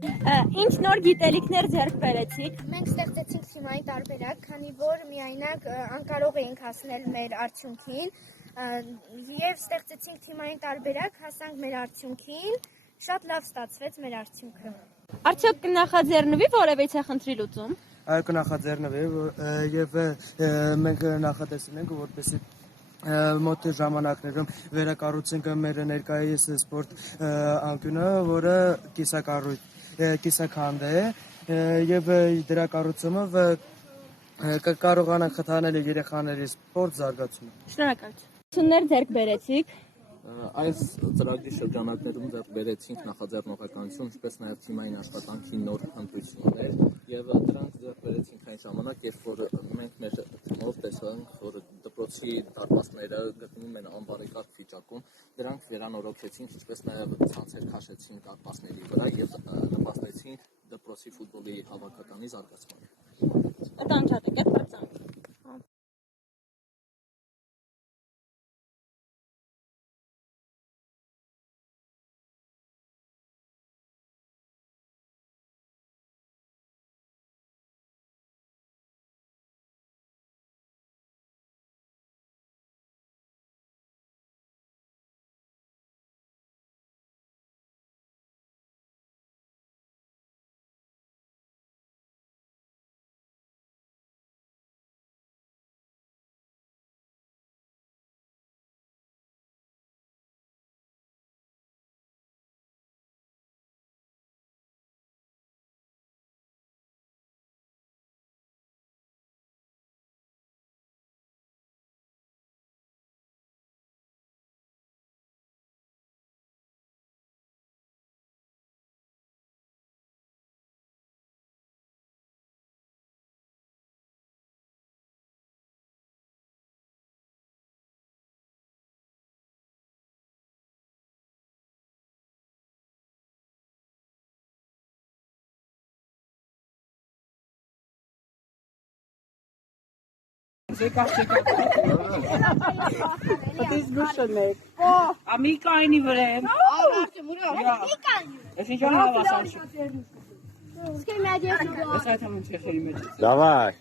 Ինչ նոր գիտելիքներ ձեռք բերեցիք։ Մենք ստեղծեցինք թիմային տարբերակ, քանի որ միայնակ անկարող էինք հասնել մեր արդյունքին, եւ ստեղծեցինք թիմային տարբերակ, հասանք մեր արդյունքին, շատ լավ ստացվեց մեր արդյունքը։ Արդյոք կնախաձեռնվի որևէ խնդրի լուծում։ Այո, կնախաձեռնվի եւ մենք նախատեսել ենք, որպեսզի մոտ ժամանակներում վերակառուցենք մեր ներկայիս սպորտ անկյունը, որը կիսաքանդ է եւ դրա կառուցումով կկարողանանք խթանել երեխաների սպորտ զարգացումը։ Շնորհակալություն ձեռք բերեցիք։ Այս ծրագրի շրջանակներում ձեռք բերեցինք նախաձեռնողականություն, ինչպես նաև թիմային աշխատանքի նոր հմտություններ եւ դրանք ձեռք բերեցինք այն ժամանակ, երբ որ մենք մեր թիմով տեսանք, որ դպրոցի դարպասները գտնվում են անբարեկարգ վիճակում, դրանք վերանորոգեցինք, ինչպես նաև ցանցեր քաշեցինք դարպասների վրա եւ նպաստեցինք դպրոցի ֆուտբոլի հավաքականի զարգացմանը։ Amica ini vrem. Давай.